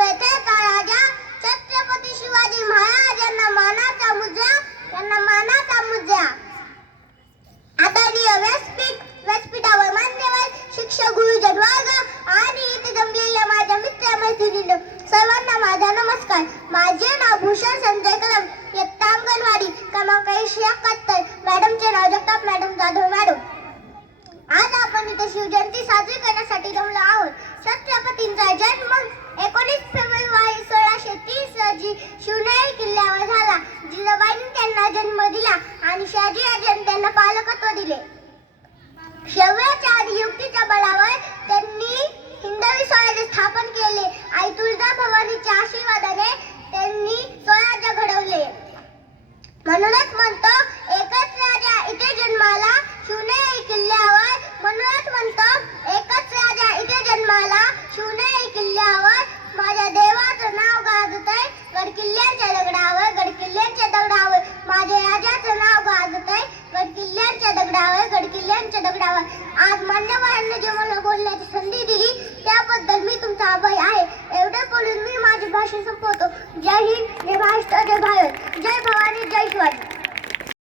शिवेचा राजा छत्रपती शिवाजी महाराज यांना मानाचा मुजरा आदरणीय व्यासपीठावर मान्यवर शिक्षक गुरुजन वर्ग आणि इथे जमलेल्या माझ्या मित्र मैत्रिणींनो सर्वांना माझा नमस्कार. माझे नाव भूषण संजय कदम, इयत्ता अंगणवाडी क्रमांक 171. मॅडमचे नाव जगताप मॅडम, जाधव मॅडम. आज आपण इथे शिवजयंती साजरी करण्यासाठी जमलो आहोत. छत्रपतींचा जन्म 19 फेब्रुवारी 1630 रोजी शिवनेरी किल्ल्यावर झाला. जिजाबाईंनी त्यांना जन्म दिला आणि शहाजी राजांनी त्यांना पालकत्व दिले. शौर्याच्या आणि युक्तीच्या बळावर त्यांनी हिंदवी स्वराज्य स्थापन केले. आई तुळजाभवानीच्या आशीर्वादाने त्यांनी स्वराज्य घडवले. म्हणूनच म्हणतो एकच राजा इथे जन्माला शिवनेरी किल्ल्यावर. म्हणूनच म्हणतो एकच राजा इथे जन्माला शिवनेरी किल्ल्यावर. माझ्या देवाचं नाव गाजतंय गडकिल्ल्यांच्या दगडावर, गडकिल्ल्यांच्या दगडावर. माझ्या राजाचं नाव गाजतंय गडकिल्ल्यांच्या दगडावर, गडकिल्ल्यांच्या दगडावर. आज मान्यवरांनी जे मला बोलण्याची संधी दिली त्याबद्दल मी तुमचा आभारी आहे. एवढे बोलून मी माझे भाषण संपवतो. जय हिंद, जय महाराष्ट्र, जय भारत, जय भवानी, जय शिवाजी.